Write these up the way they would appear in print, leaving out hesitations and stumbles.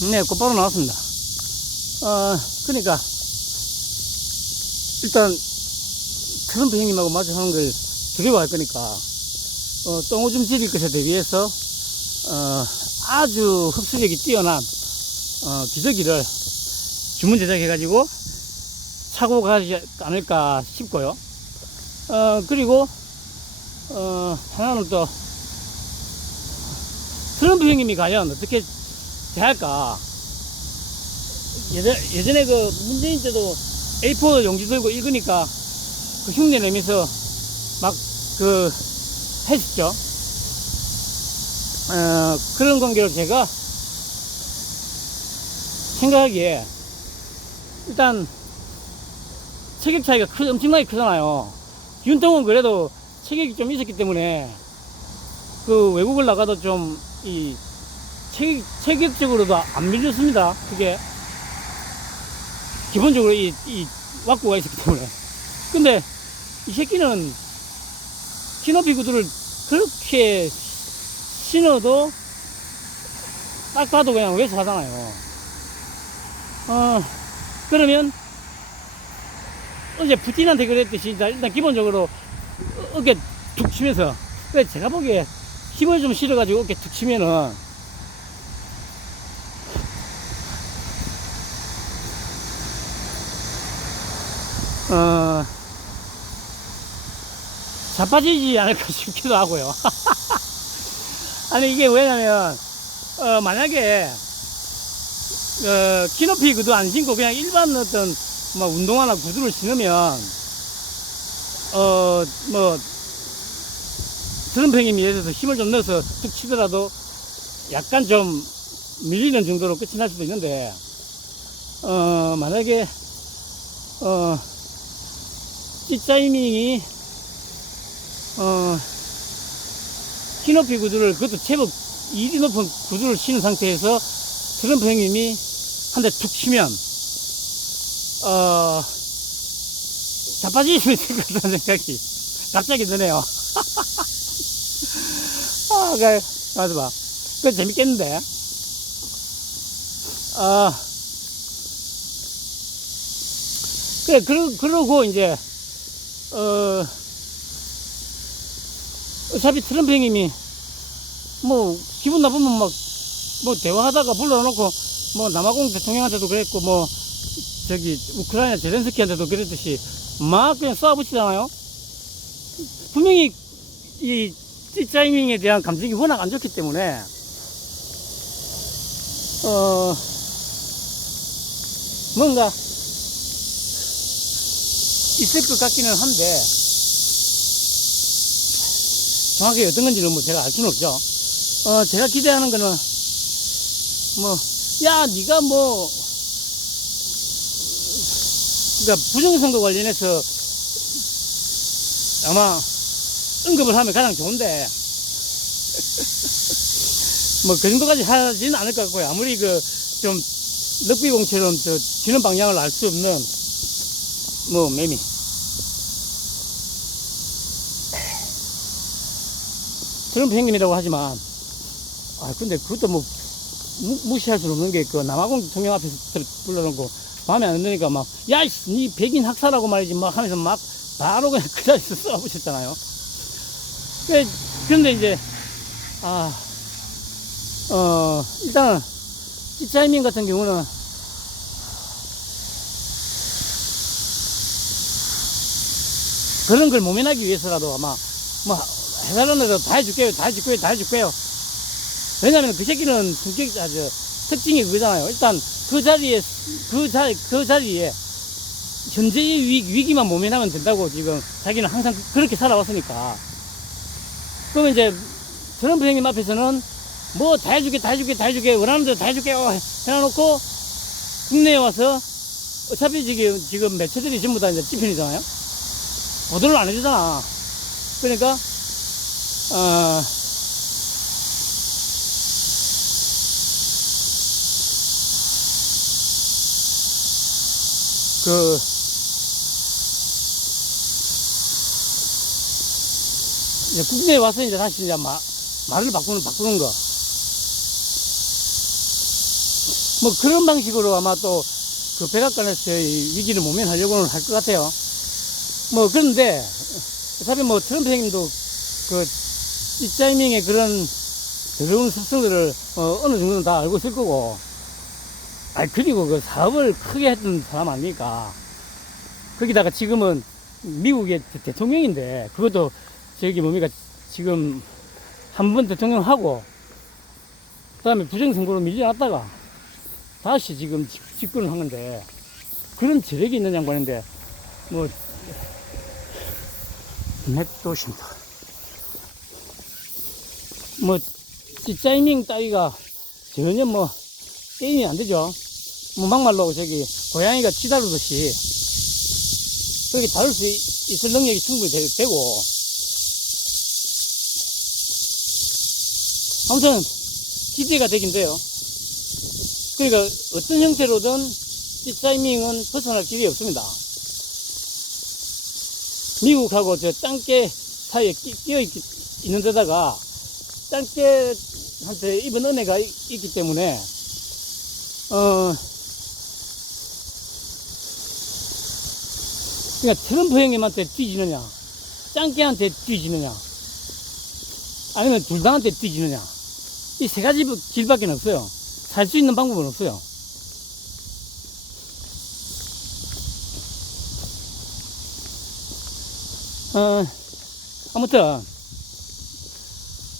네, 곧바로 나왔습니다. 그러니까 일단 트럼프 형님하고 마주 하는 걸 두려워할 거니까 똥오줌 지릴 것에 대비해서 아주 흡수력이 뛰어난 기저귀를 주문 제작해가지고 차고 가지 않을까 싶고요. 그리고 하나는 또 트럼프 형님이 과연 어떻게 대할까. 예전에 그 문재인 때도 A4 용지 들고 읽으니까 그 흉내 내면서 막 그 했었죠. 그런 관계로 제가 생각하기에 일단 체격 차이가 엄청나게 크잖아요. 윤통은 그래도 체격이 좀 있었기 때문에 그 외국을 나가도 좀 이 체격적으로도 안 밀렸습니다. 그게 기본적으로 이 왁구가 있었기 때문에. 근데 이 새끼는 키높이 구두를 그렇게 신어도 딱 봐도 그냥 왜소하잖아요. 그러면 어제 푸틴한테 그랬듯이 일단 기본적으로 어깨 툭 치면서, 제가 보기에 힘을 좀 실어가지고 어깨 툭 치면은 자빠지지 않을까 싶기도 하고요. 아니 이게 왜냐면 만약에 키높이 구두 안 신고 그냥 일반 어떤 뭐 운동화나 구두를 신으면 뭐 트럼프 형님이 예를 들어서 힘을 좀 넣어서 툭 치더라도 약간 좀 밀리는 정도로 끝이 날 수도 있는데 만약에 찌짜이밍이 키높이 구두를, 그것도 제법 일이 높은 구두를 신은 상태에서 트럼프 형님이 한 대 툭 치면 자빠질 수 있을 것 같다는 생각이 갑자기 드네요. 맞아 봐. 그거 재밌겠는데. 그래, 그러고 이제 어차피 트럼프 형님이 뭐 기분 나쁘면 막 뭐 대화하다가 불러놓고 뭐 남아공 대통령한테도 그랬고 뭐 저기 우크라이나 제렌스키한테도 그랬듯이 막 그냥 쏴붙이잖아요. 분명히 이 찌짜이밍에 대한 감정이 워낙 안 좋기 때문에 뭔가 있을 것 같기는 한데 정확히 어떤 건지는 뭐 제가 알 수는 없죠. 제가 기대하는 거는 야 니가 그러니까 부정선거 관련해서 아마 언급을 하면 가장 좋은데 뭐 그 정도까지 하지는 않을 것 같고요. 아무리 그 좀 럭비공처럼 지는 방향을 알 수 없는 매미. 트럼프 형님이라고 하지만 근데 그것도 무시할 수는 없는 게 그 남아공 대통령 앞에서 불러놓고 마음에 안 드니까 야 니 백인 학살하고 말이지 하면서 바로 그냥 그 자리에서 쏘아부셨잖아요. 그런데 이제 일단은 찌짜이밍 같은 경우는 그런 걸 모면하기 위해서라도 아마 해달라는 다 해줄게요. 왜냐면 그 새끼는 특징이 그거잖아요. 일단 그 자리에 현재의 위기만 모면하면 된다고 지금 자기는 항상 그렇게 살아왔으니까. 그러면 이제 트럼프 형님 앞에서는 다 해줄게 원하는 대로 다 해줄게요 해놔놓고 국내에 와서 어차피 지금 매체들이 전부 다 이제 찌편이잖아요. 보도를 안 해주잖아. 그러니까 이제 국내에 와서 이제 다시 이제 말을 바꾸는 거. 뭐 그런 방식으로 아마 또 그 백악관에서의 위기를 모면하려고는 할 것 같아요. 뭐 그런데 어차피 뭐 트럼프 형님도 그 찌짜이밍의 그런 더러운 습성들을 어느 정도는 다 알고 있을 거고, 그리고 그 사업을 크게 했던 사람 아닙니까? 거기다가 지금은 미국의 대통령인데, 그것도 저기 뭡니까, 지금 한 번 대통령 하고, 그 다음에 부정선거로 밀려났다가, 다시 지금 집권을 한 건데, 그런 재력이 있는 양반인데, 뭐, 냅두십니다. 뭐, 찌짜이밍 따위가 전혀 뭐, 게임이 안 되죠. 뭐, 막말로 저기, 고양이가 쥐 다루듯이, 그렇게 다룰 수 있을 능력이 충분히 되고, 아무튼, 기대가 되긴 돼요. 그러니까, 어떤 형태로든, 찌짜이밍은 벗어날 길이 없습니다. 미국하고 저 땅개 사이에 끼어 있는 데다가, 땅개한테 입은 은혜가 있기 때문에, 그러니까 트럼프 형님한테 뒤지느냐, 짱깨한테 뒤지느냐, 아니면 둘다한테 뒤지느냐, 이 세 가지 길밖에 없어요. 살 수 있는 방법은 없어요. 아무튼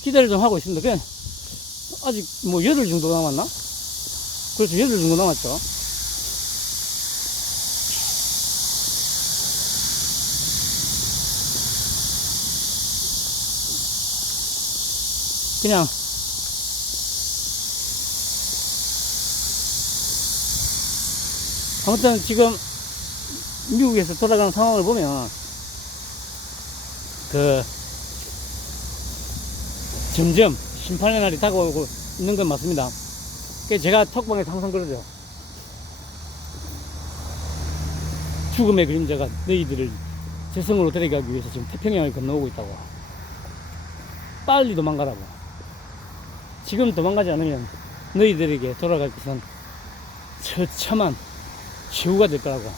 기대를 좀 하고 있습니다. 그냥 아직 뭐 열흘 정도 남았나? 그렇죠, 열흘 정도 남았죠. 그냥 아무튼 지금 미국에서 돌아가는 상황을 보면 점점 심판의 날이 다가오고 있는 건 맞습니다. 제가 톡방에서 항상 그러죠. 죽음의 그림자가 너희들을 재성으로 데려가기 위해서 지금 태평양을 건너오고 있다고. 빨리 도망가라고. 지금 도망가지 않으면 너희들에게 돌아갈 것은 처참한 최후가 될 거라고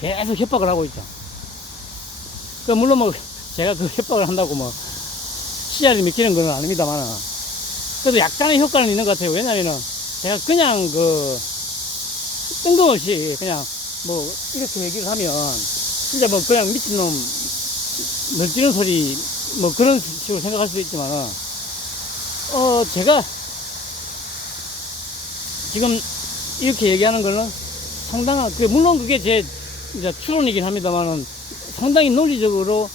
계속 협박을 하고 있죠. 물론 뭐 제가 그 협박을 한다고 뭐 씨알이 맥히는 건 아닙니다만, 그래도 약간의 효과는 있는 것 같아요. 왜냐면은 제가 그냥 뜬금없이 그냥 뭐 이렇게 얘기를 하면 진짜 뭐 그냥 미친놈 널뛰는 소리 뭐 그런 식으로 생각할 수도 있지만은, 제가 지금 이렇게 얘기하는 거는 상당한, 물론 그게 제 이제 추론이긴 합니다만은 상당히 논리적으로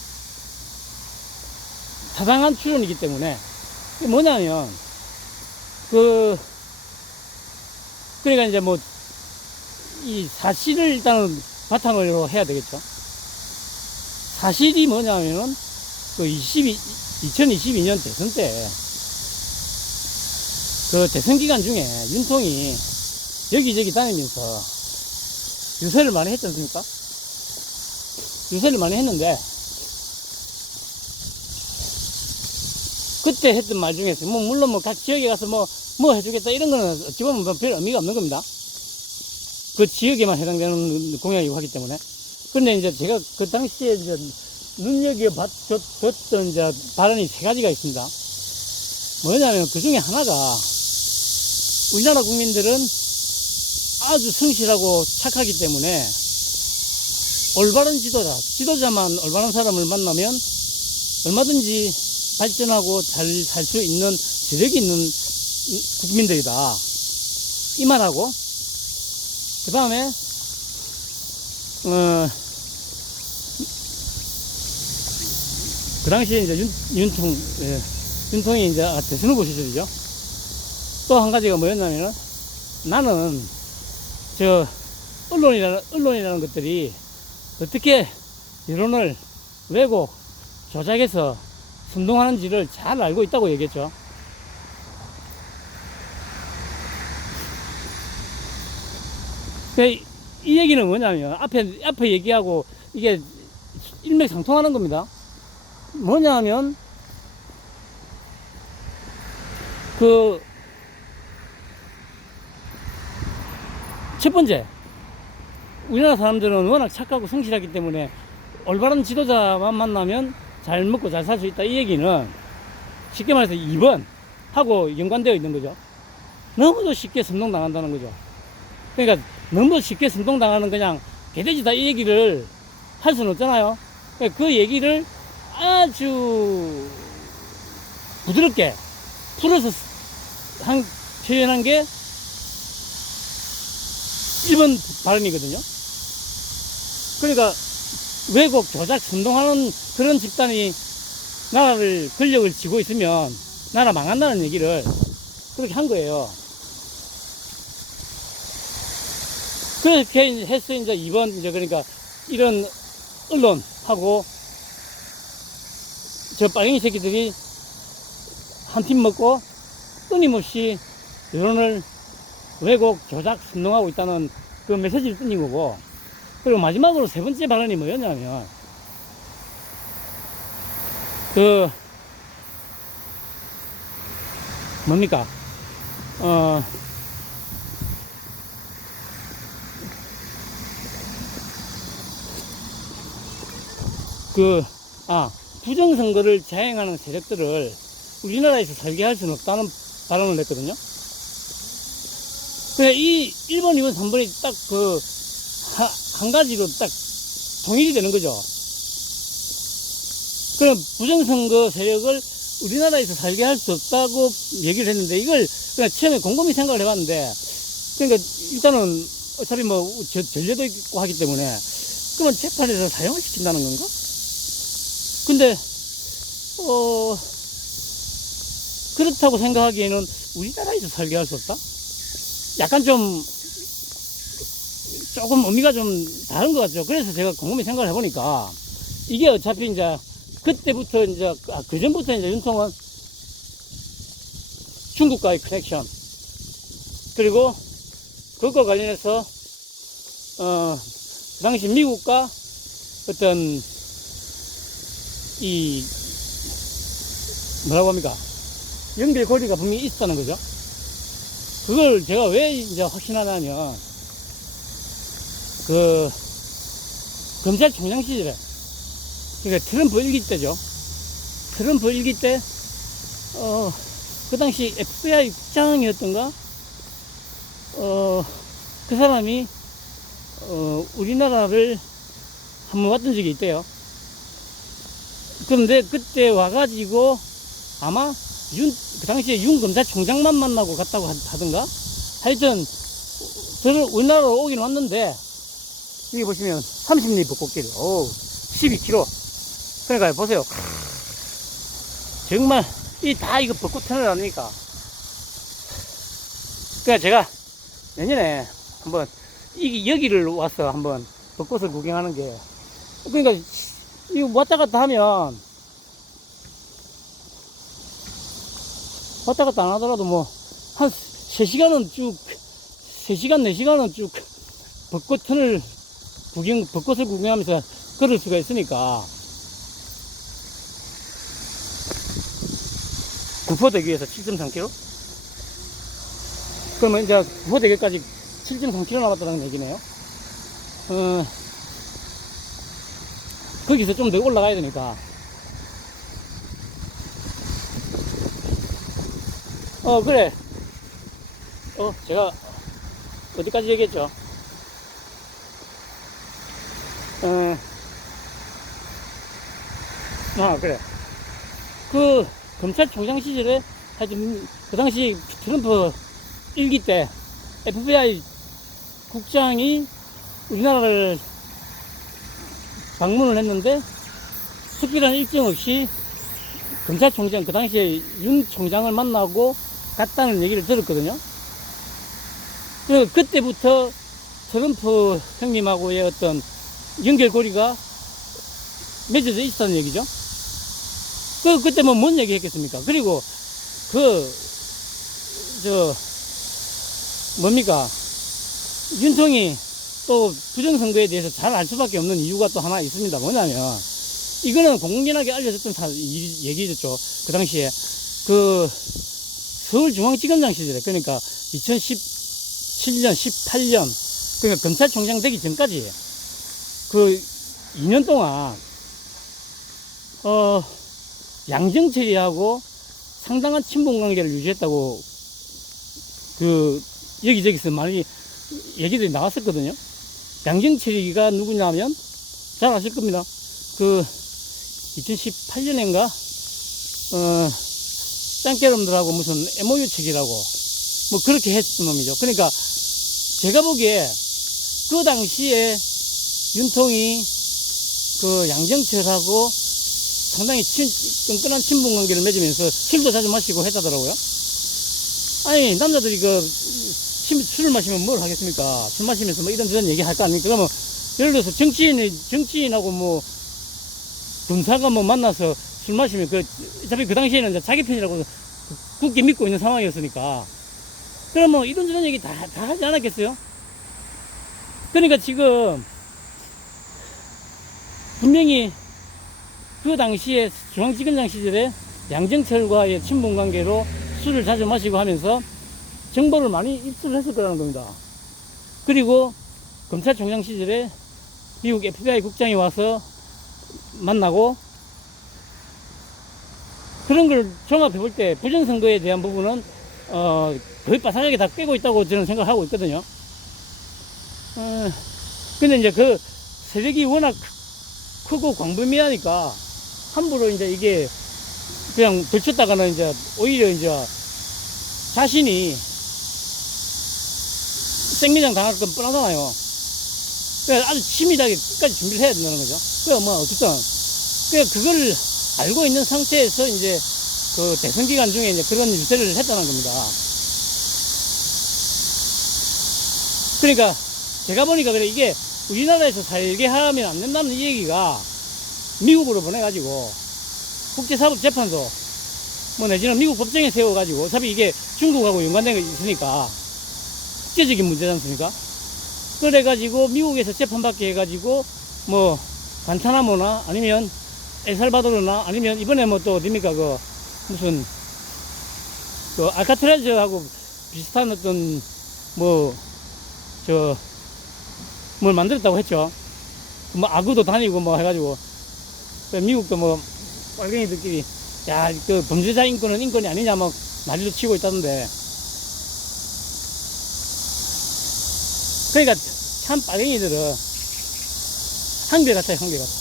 타당한 추론이기 때문에, 뭐냐면, 그러니까 이제 뭐, 이 사실을 일단은 바탕으로 해야 되겠죠. 사실이 뭐냐면은, 2022년 대선 때, 대선 기간 중에 윤통이 여기저기 다니면서 유세를 많이 했지 않습니까? 유세를 많이 했는데, 그때 했던 말 중에서, 물론 각 지역에 가서 뭐 해주겠다, 이런 거는 어찌 보면 별 의미가 없는 겁니다. 그 지역에만 해당되는 공약이고 하기 때문에. 근데 이제 제가 그 당시에 이제 눈여겨봤던 이제 발언이 세 가지가 있습니다. 뭐냐면 그 중에 하나가, 우리나라 국민들은 아주 성실하고 착하기 때문에 올바른 지도자만 올바른 사람을 만나면 얼마든지 발전하고 잘 살 수 있는 재력이 있는 국민들이다, 이 말하고, 그 다음에 그 당시에 이제 윤통이 이제 대선 후보 시절이죠. 또 한 가지가 뭐였냐면은, 나는 언론이라는 것들이 어떻게 여론을 왜곡, 조작해서 선동하는지를 잘 알고 있다고 얘기했죠. 이 얘기는 뭐냐면, 앞에 얘기하고 이게 일맥상통하는 겁니다. 뭐냐면, 첫 번째, 우리나라 사람들은 워낙 착하고 성실하기 때문에 올바른 지도자만 만나면 잘 먹고 잘 살 수 있다. 이 얘기는 쉽게 말해서 2번 하고 연관되어 있는 거죠. 너무도 쉽게 선동당한다는 거죠. 그러니까 너무 쉽게 선동당하는 그냥 개돼지다 이 얘기를 할 수는 없잖아요. 그러니까 그 얘기를 아주 부드럽게 풀어서 표현한 게 1번 발언이거든요. 그러니까 왜곡, 조작, 선동하는 그런 집단이 나라를, 권력을 쥐고 있으면 나라 망한다는 얘기를 그렇게 한 거예요. 그렇게 해서 이제 2번, 이제 그러니까 이런 언론하고 저 빨갱이 새끼들이 한 팀 먹고 끊임없이 여론을 왜곡, 조작, 선동하고 있다는 그 메시지를 던진 거고, 그리고 마지막으로 세 번째 발언이 뭐였냐면, 뭡니까? 부정선거를 자행하는 세력들을 우리나라에서 살게 할 수는 없다는 발언을 했거든요. 그래, 이 1번, 2번, 3번이 딱 한 가지로 딱 통일이 되는 거죠. 그럼 부정선거 세력을 우리나라에서 살게 할 수 없다고 얘기를 했는데, 이걸 그냥 처음에 곰곰이 생각을 해봤는데, 그러니까 일단은 어차피 뭐 전례도 있고 하기 때문에 그러면 재판에서 사형을 시킨다는 건가? 근데 그렇다고 생각하기에는 우리나라에서 살게 할 수 없다? 약간 조금 의미가 좀 다른 것 같죠. 그래서 제가 곰곰이 생각을 해보니까 이게 어차피 이제 그때부터 이제 그 전부터 이제 윤통은 중국과의 커넥션, 그리고 그것과 관련해서 그 당시 미국과 어떤 이 뭐라고 합니까, 연결고리가 분명히 있었다는 거죠. 그걸 제가 왜 이제 확신하냐면, 검찰총장 시절에, 그러니까 트럼프 1기 때죠. 트럼프 1기 때, 그 당시 FBI 국장이었던가? 그 사람이, 우리나라를 한번 왔던 적이 있대요. 그런데 그때 와가지고 아마 그 당시에 윤 검찰총장만 만나고 갔다고 하던가? 하여튼, 저를 우리나라로 오긴 왔는데, 여기 보시면 30리 벚꽃길, 12km. 그러니까 보세요. 정말, 이거 벚꽃 터널 아닙니까? 그러니까 제가 내년에 한번, 여기를 와서 한번 벚꽃을 구경하는 게, 그러니까, 이거 왔다 갔다 하면, 왔다 갔다 안 하더라도 뭐, 한 3시간은 쭉, 3시간, 4시간은 쭉 벚꽃 터널 벚꽃을 구경하면서 걸을 수가 있으니까. 구포대교에서 7.3km? 그러면 이제 구포대교까지 7.3km 남았다는 얘기네요. 거기서 좀 더 올라가야 되니까. 그래. 제가 어디까지 얘기했죠? 그래. 그 검찰총장 시절에 하여튼 그 당시 트럼프 1기 때 FBI 국장이 우리나라를 방문을 했는데 특별한 일정 없이 검찰총장, 그 당시에 윤 총장을 만나고 갔다는 얘기를 들었거든요. 그때부터 트럼프 형님하고의 어떤 연결고리가 맺어져 있었다는 얘기죠. 그때 뭐 뭔 얘기 했겠습니까? 그리고 뭡니까? 윤통이 또 부정선거에 대해서 잘 알 수밖에 없는 이유가 또 하나 있습니다. 뭐냐면, 이거는 공공연하게 알려졌던 얘기였죠. 그 당시에. 서울중앙지검장 시절에, 그러니까 2017년, 18년, 그러니까 검찰총장 되기 전까지 그 2년 동안 양정철이하고 상당한 친분 관계를 유지했다고 그 여기저기서 많이 얘기들이 나왔었거든요. 양정철이가 누구냐면 잘 아실 겁니다. 그 2018년인가 짱깨놈들하고 무슨 MOU 체결하고 뭐 그렇게 했던 놈이죠. 그러니까 제가 보기에 그 당시에 윤통이 그 양정철하고 상당히 끈끈한 친분 관계를 맺으면서 술도 자주 마시고 했다더라고요. 아니 남자들이 술을 마시면 뭘 하겠습니까? 술 마시면서 뭐 이런저런 얘기 할 거 아닙니까? 그러면 예를 들어서 정치인하고 뭐 검사가 뭐 만나서 술 마시면 어차피 그 당시에는 이제 자기 편이라고 굳게 믿고 있는 상황이었으니까 그러면 이런저런 얘기 다 하지 않았겠어요? 그러니까 지금 분명히 그 당시에 중앙지검장 시절에 양정철과의 친분 관계로 술을 자주 마시고 하면서 정보를 많이 입수를 했을 거라는 겁니다. 그리고 검찰총장 시절에 미국 FBI 국장이 와서 만나고 그런 걸 종합해 볼 때 부정선거에 대한 부분은 거의 빠삭하게 다 꿰고 있다고 저는 생각하고 있거든요. 근데 이제 그 세력이 워낙 크고 광범위하니까 함부로 이제 이게 그냥 들쳤다가는 이제 오히려 이제 자신이 생리장 당할 건 뻔하잖아요. 그래서 아주 치밀하게 끝까지 준비를 해야 된다는 거죠. 그래서 뭐 어쨌든 그걸 알고 있는 상태에서 이제 그 대선 기간 중에 이제 그런 유세를 했다는 겁니다. 그러니까 제가 보니까 그래 이게 우리나라에서 살게 하면 안 된다는 이 얘기가 미국으로 보내가지고 국제사법재판소 뭐 내지는 미국 법정에 세워가지고 어차피 이게 중국하고 연관된 게 있으니까 국제적인 문제지 않습니까? 그래가지고 미국에서 재판받게 해가지고 뭐 관타나모나 아니면 엘살바도르나 아니면 이번에 뭐 또 어딥니까 무슨 알카트라즈하고 비슷한 어떤 뭘 만들었다고 했죠. 뭐 아구도 다니고 뭐 해가지고 미국도 뭐 빨갱이들끼리 그 범죄자 인권은 인권이 아니냐 막 난리도 치고 있다던데. 그러니까 참 빨갱이들은 한결같아요, 한결같아.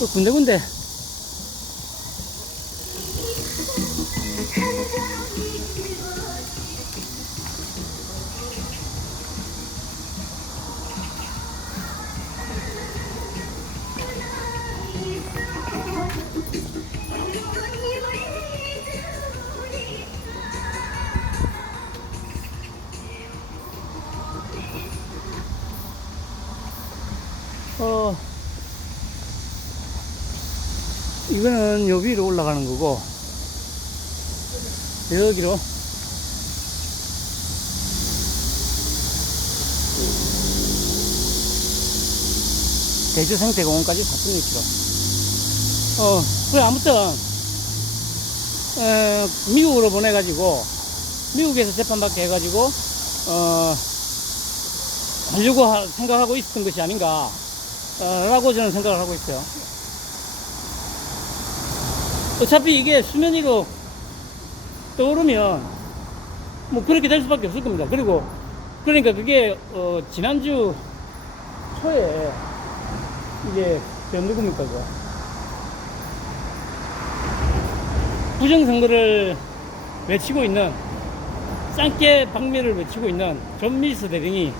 또 군데군데 이거는 요 위로 올라가는 거고 여기로 대주 생태공원까지 4.6km. 그래 아무튼 미국으로 보내가지고 미국에서 재판받게 해가지고 하려고 생각하고 있었던 것이 아닌가 라고 저는 생각을 하고 있어요. 어차피 이게 수면 위로 떠오르면 뭐 그렇게 될 수밖에 없을 겁니다. 그리고 그러니까 그게 지난주 초에 이게 누굽니까 그거 부정선거를 외치고 있는 짱깨 방면을 외치고 있는 존밀스 대령이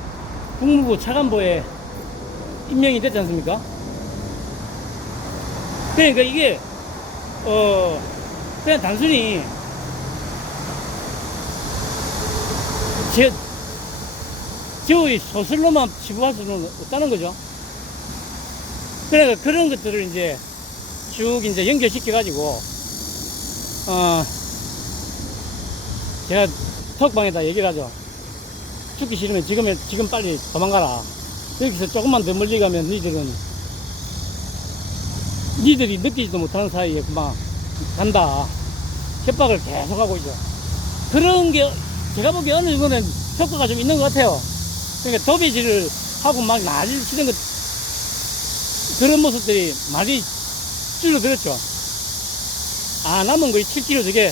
국무부 차관보에 임명이 됐지 않습니까? 그러니까 이게 그냥 단순히 저의 소설로만 치부할 수는 없다는 거죠. 그러니까 그런 것들을 이제 쭉 이제 연결시켜가지고 제가 톡방에다 얘기를 하죠. 죽기 싫으면 지금 빨리 도망가라. 여기서 조금만 더 멀리 가면 니들이 느끼지도 못하는 사이에 금방 간다. 협박을 계속하고 있죠. 그런 게 제가 보기에 어느 정도는 효과가 좀 있는 것 같아요. 그러니까 도배질을 하고 막 난리 치는 것, 그런 모습들이 많이 줄어들었죠. 아, 남은 거의 7km 저게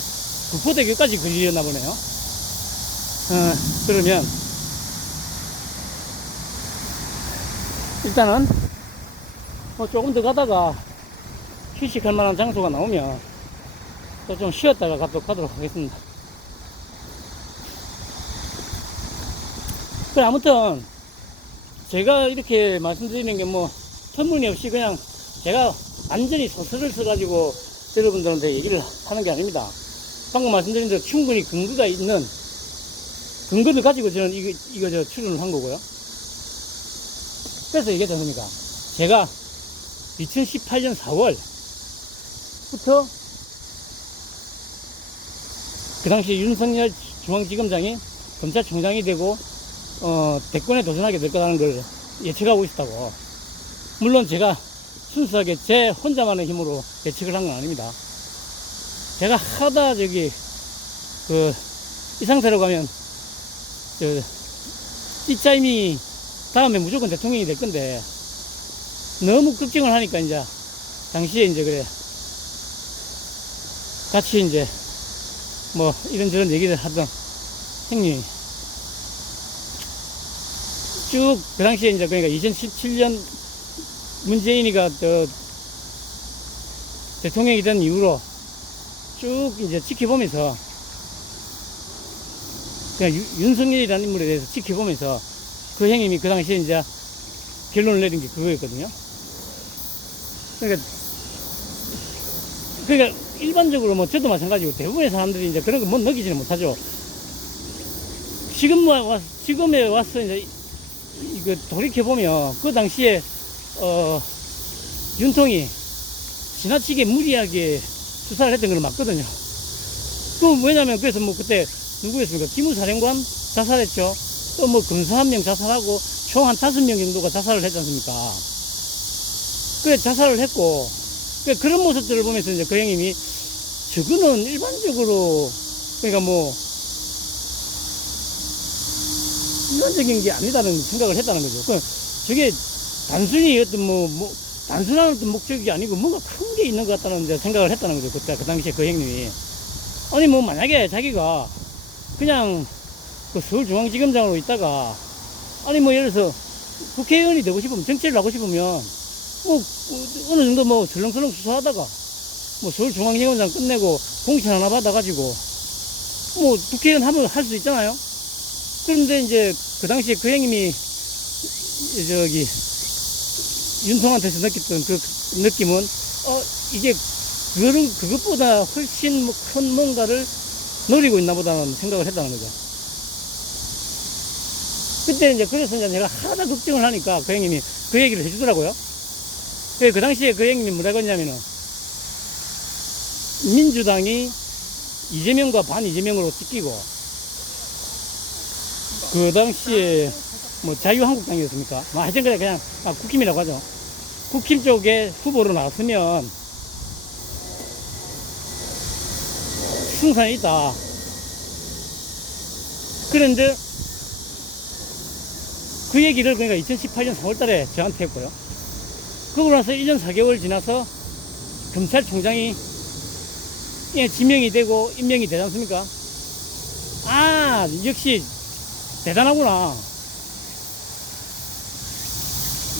국포대교까지 걸리려나 보네요. 그러면 일단은 뭐 조금 더 가다가 휴식할 만한 장소가 나오면 또 좀 쉬었다가 가도록 하겠습니다. 그래, 아무튼 제가 이렇게 말씀드리는 게 뭐 터무니없이 그냥 제가 완전히 소설을 써가지고 여러분들한테 얘기를 하는 게 아닙니다. 방금 말씀드린 대로 충분히 근거가 있는 근거를 가지고 저는 이거 저 출연을 한 거고요. 그래서 얘기했지 않습니까? 제가 2018년 4월부터 그 당시 윤석열 중앙지검장이 검찰총장이 되고 대권에 도전하게 될 거라는 걸 예측하고 있었다고. 물론 제가 순수하게 제 혼자만의 힘으로 예측을 한 건 아닙니다. 제가 하다 이 상태로 가면 띠짜임이 다음에 무조건 대통령이 될 건데 너무 걱정을 하니까 이제 당시에 이제 그래 같이 이제 뭐 이런저런 얘기를 하던 형님이 쭉 그 당시에 이제 그러니까 2017년 문재인이가 대통령이 된 이후로 쭉 이제 지켜보면서 그냥 윤석열이라는 인물에 대해서 지켜보면서 그 형님이 그 당시에 이제 결론을 내린 게 그거였거든요. 그러니까 일반적으로 뭐 저도 마찬가지고 대부분의 사람들이 이제 그런 거 못 느끼지는 못하죠. 지금에 와서 이제 이거 돌이켜보면 그 당시에 윤통이 지나치게 무리하게 수사를 했던 건 맞거든요. 왜냐면 그래서 뭐 그때 누구였습니까? 기무사령관 자살했죠. 또 뭐 검사 한 명 자살하고 총 한 5명 정도가 자살을 했지 않습니까? 그래 자살을 했고 그런 모습들을 보면서 이제 그 형님이 저거는 일반적으로 그러니까 뭐 일반적인 게 아니다는 생각을 했다는 거죠. 저게 단순히 어떤 단순한 어떤 목적이 아니고 뭔가 큰 게 있는 것 같다는 생각을 했다는 거죠. 그때 그 당시에 그 형님이 아니 뭐 만약에 자기가 그냥 그 서울중앙지검장으로 있다가 아니 뭐 예를 들어서 국회의원이 되고 싶으면 정치를 하고 싶으면 뭐 어느 정도 뭐 설렁설렁 수사하다가 뭐 서울중앙지검장 끝내고 공천 하나 받아가지고 뭐 국회의원 하면 할 수 있잖아요. 그런데 이제 그 당시에 그 형님이 저기 윤통한테서 느꼈던 그 느낌은 이게 그것보다 훨씬 큰 뭔가를 노리고 있나 보다는 생각을 했다는 거죠. 그때 이제 그래서 이제 내가 하다 걱정을 하니까 그 형님이 그 얘기를 해주더라고요. 그 당시에 그 형님이 뭐라고 했냐면은 민주당이 이재명과 반 이재명으로 찍히고 그 당시에 뭐 자유한국당이었습니까? 하여튼 그냥 국힘이라고 하죠. 국힘 쪽에 후보로 나왔으면 승산이 있다. 그런데 그 얘기를 그러니까 2018년 4월 달에 저한테 했고요. 그러고 나서 1년 4개월 지나서 검찰총장이 지명이 되고 임명이 되지 않습니까? 아, 역시 대단하구나.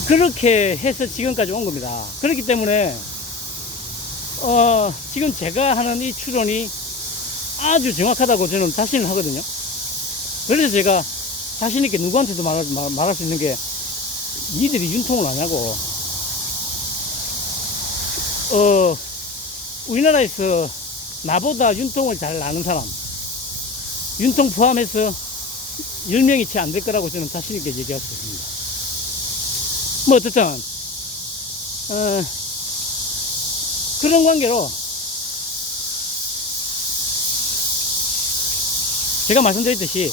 그렇게 해서 지금까지 온 겁니다. 그렇기 때문에 지금 제가 하는 이 추론이 아주 정확하다고 저는 자신을 하거든요. 그래서 제가 자신있게 누구한테도 말할 수 있는 게 니들이 윤통을 아냐고. 우리나라에서 나보다 윤통을 잘 아는 사람 윤통 포함해서 10명이 채 안 될 거라고 저는 자신있게 얘기할 수 있습니다. 뭐 어쨌든 그런 관계로 제가 말씀드렸듯이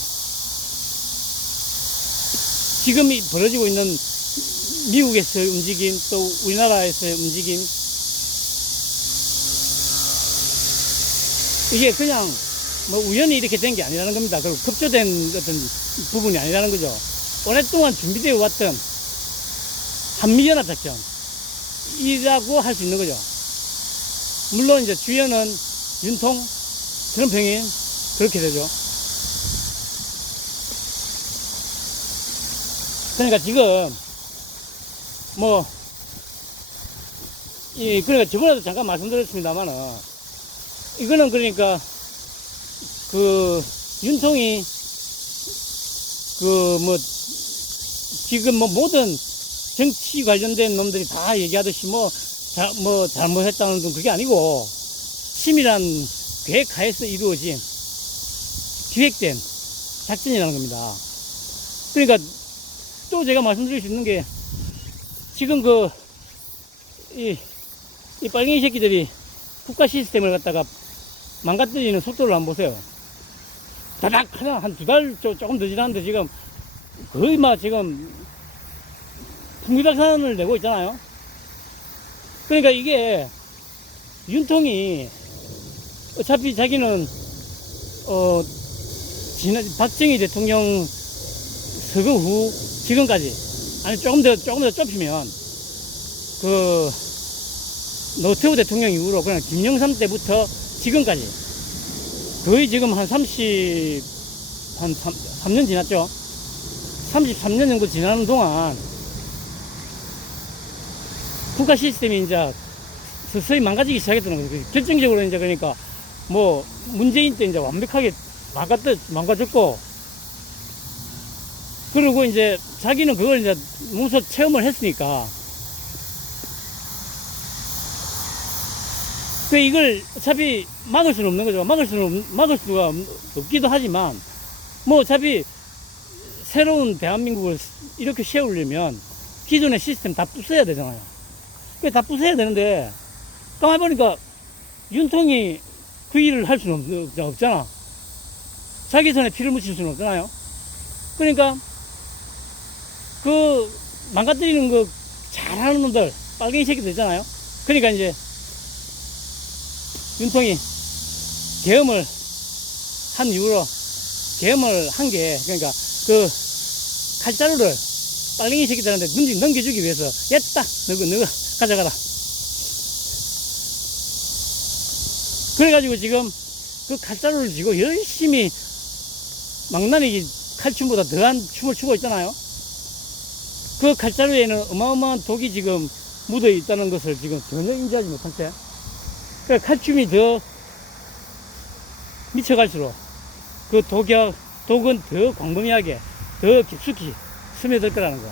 지금 벌어지고 있는 미국에서의 움직임 또 우리나라에서의 움직임 이게 그냥 뭐 우연히 이렇게 된 게 아니라는 겁니다. 그리고 급조된 어떤 부분이 아니라는 거죠. 오랫동안 준비되어 왔던 한미연합작전이라고 할 수 있는 거죠. 물론 이제 주연은 윤통, 트럼프 형이 그렇게 되죠. 그러니까 지금 뭐 그러니까 저번에도 잠깐 말씀드렸습니다만은 이거는 그러니까 그 윤통이 그 뭐 지금 뭐 모든 정치 관련된 놈들이 다 얘기하듯이 뭐 잘못했다는 건 그게 아니고 치밀한 계획 하에서 이루어진 기획된 작전이라는 겁니다. 그러니까 또 제가 말씀드릴 수 있는 게 지금 이 빨갱이 새끼들이 국가 시스템을 갖다가 망가뜨리는 속도를 한번 보세요. 다닥 하나 한 2달 조금 더 지났는데 지금 거의 막 지금 풍비박산을 내고 있잖아요. 그러니까 이게 윤통이 어차피 자기는 박정희 대통령 서거 후 지금까지 아니 조금 더 좁히면 그 노태우 대통령 이후로 그냥 김영삼 때부터 지금까지 거의 지금 한 3년 지났죠. 33년 정도 지나는 동안 국가 시스템이 이제 서서히 망가지기 시작했다는 거죠. 결정적으로 이제 그러니까 뭐 문재인 때 이제 완벽하게 망가졌고, 그리고 이제 자기는 그걸 이제 몸소 체험을 했으니까 그 이걸 어차피 막을 수는 없는 거죠. 막을 수가 없기도 하지만 뭐 어차피 새로운 대한민국을 이렇게 세우려면 기존의 시스템 다 부숴야 되잖아요. 그게 다 부숴야 되는데 가만히 보니까 윤통이 그 일을 할 수는 없잖아. 자기 손에 피를 묻힐 수는 없잖아요. 그러니까 그 망가뜨리는 거 잘하는 놈들 빨갱이 새끼들 있잖아요. 그러니까 이제 윤통이 계엄을 한 이후로 계엄을 한 게 그러니까 그 칼자루를 빨갱이 새끼들한테 넘겨주기 위해서 였다 너가 가져가라. 그래가지고 지금 그 칼자루를 쥐고 열심히 망나니 칼춤보다 더한 춤을 추고 있잖아요. 그 칼자루에는 어마어마한 독이 지금 묻어 있다는 것을 지금 전혀 인지하지 못한 채, 그러니까 칼춤이 더 미쳐갈수록 그 독은 더 광범위하게 더 깊숙이 스며들 거라는 거.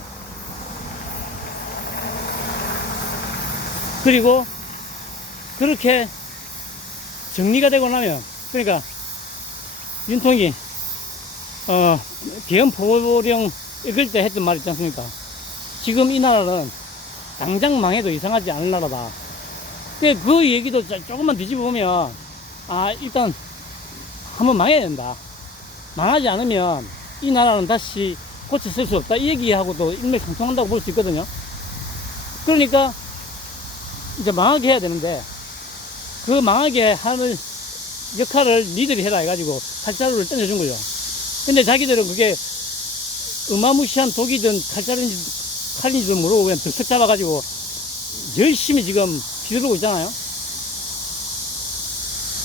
그리고 그렇게 정리가 되고 나면, 그러니까 윤통이 계엄 포고령 읽을 때 했던 말 있지 않습니까? 지금 이 나라는 당장 망해도 이상하지 않은 나라다. 그 얘기도 조금만 뒤집어 보면 일단 한번 망해야 된다. 망하지 않으면 이 나라는 다시 고쳐 쓸 수 없다. 이 얘기하고도 일맥상통한다고 볼 수 있거든요. 그러니까 이제 망하게 해야 되는데 그 망하게 하는 역할을 니들이 해라 해가지고 칼자루를 던져준 거죠. 근데 자기들은 그게 어마무시한 독이든 칼인지도 모르고 그냥 득석 잡아가지고 열심히 지금 휘두르고 있잖아요.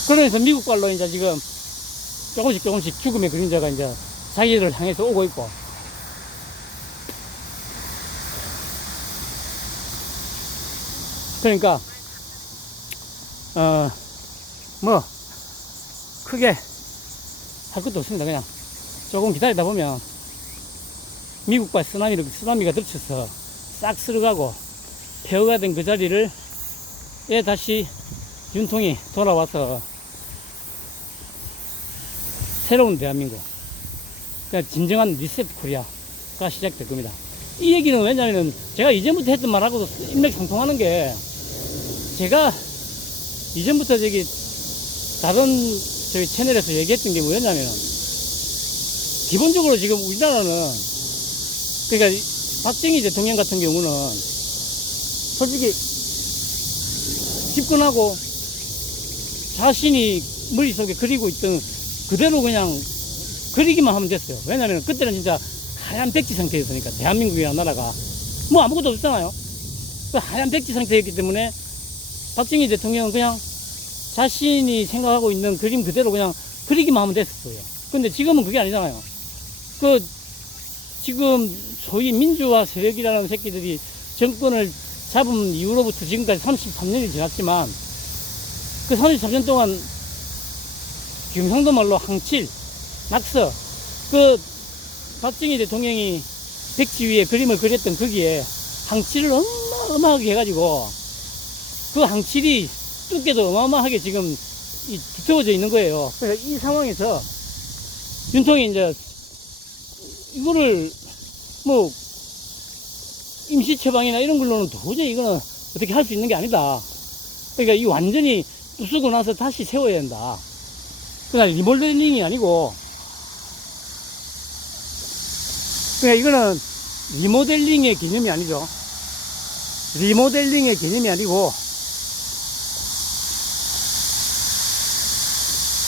그러면서 미국발로 이제 지금 조금씩 죽음의 그림자가 이제 자기들을 향해서 오고 있고, 그러니까 뭐 크게 할 것도 없습니다. 그냥 조금 기다리다 보면 미국발 쓰나미가 덮쳐서 싹 쓸어가고 폐허가 된 그 자리를 다시 윤통이 돌아와서 새로운 대한민국, 그러니까 진정한 리셋 코리아가 시작될 겁니다. 이 얘기는 왜냐하면 제가 이전부터 했던 말하고도 일맥상통하는 게, 제가 이전부터 다른 저희 채널에서 얘기했던 게 뭐였냐면, 기본적으로 지금 우리나라는, 그러니까 박정희 대통령 같은 경우는 솔직히 집권하고 자신이 머릿속에 그리고 있던 그대로 그냥 그리기만 하면 됐어요. 왜냐면 그때는 진짜 하얀 백지 상태였으니까, 대한민국이라는 나라가 뭐 아무것도 없잖아요. 그 하얀 백지 상태였기 때문에 박정희 대통령은 그냥 자신이 생각하고 있는 그림 그대로 그냥 그리기만 하면 됐었어요. 근데 지금은 그게 아니잖아요. 그 지금 소위 민주화 세력이라는 새끼들이 정권을 잡은 이후로부터 지금까지 33년이 지났지만, 그 33년 동안 경상도 말로 항칠, 낙서, 그 박정희 대통령이 백지 위에 그림을 그렸던 거기에 항칠을 어마어마하게 해가지고 그 항칠이 두께도 어마어마하게 지금 두터워져 있는 거예요. 그래서 이 상황에서 윤통이 이제 이거를 뭐 임시 처방이나 이런 걸로는 도저히 이거는 어떻게 할 수 있는 게 아니다. 그러니까 이 완전히 부수고 나서 다시 세워야 된다. 그러니까 리모델링이 아니고, 그러니까 이거는 리모델링의 개념이 아니죠. 리모델링의 개념이 아니고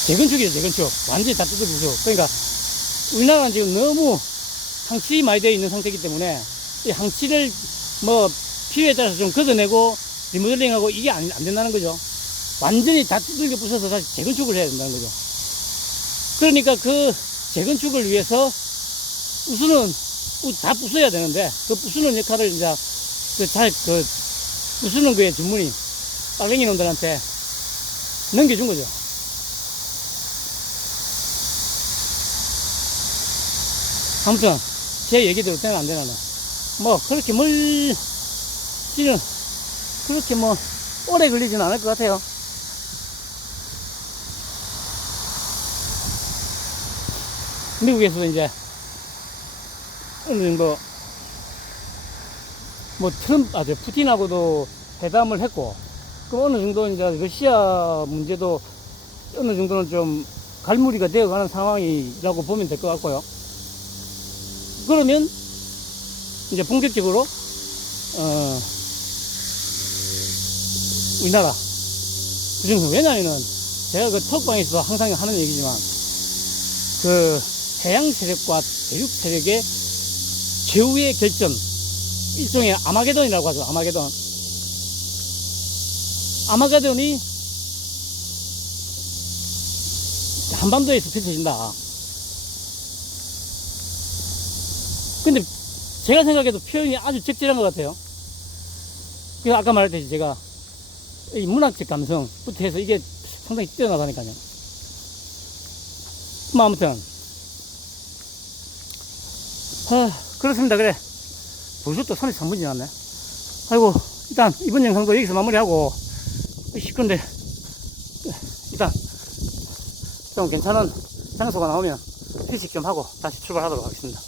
재건축이죠, 재건축. 완전히 다 뜯어부죠. 그러니까 우리나라는 지금 너무 항칠이 많이 되어 있는 상태이기 때문에 이 항칠을 뭐 필요에 따라서 좀 걷어내고 리모델링하고 이게 안 된다는 거죠. 완전히 다 두들겨 부숴서 다시 재건축을 해야 된다는 거죠. 그러니까 그 재건축을 위해서 우선은 다 부숴야 되는데, 그 부수는 역할을 이제 그 부수는 그의 전문인 빨갱이 놈들한테 넘겨준 거죠. 아무튼 제 얘기대로 되나 안 되나, 뭐 그렇게 멀지는, 그렇게 뭐 오래 걸리지는 않을 것 같아요. 미국에서도 이제 어느 정도 뭐 푸틴하고도 회담을 했고, 그 어느 정도 이제 러시아 문제도 어느 정도는 좀 갈무리가 되어가는 상황이라고 보면 될 것 같고요. 그러면 이제 본격적으로 우리나라 그중에, 왜냐면은 제가 그 톡방에서 항상 하는 얘기지만, 그 해양 세력과 대륙 세력의 최후의 결전, 일종의 아마게돈이라고 하죠. 아마게돈이 한반도에서 펼쳐진다. 근데 제가 생각해도 표현이 아주 적절한 것 같아요. 그래서 아까 말했듯이 제가 이 문학적 감성부터 해서 이게 상당히 뛰어나다니까요. 뭐 아무튼 그렇습니다. 그래, 벌써 또 33분 지났네. 아이고, 일단 이번 영상도 여기서 마무리하고, 시끄러운데 일단 좀 괜찮은 장소가 나오면 휴식 좀 하고 다시 출발하도록 하겠습니다.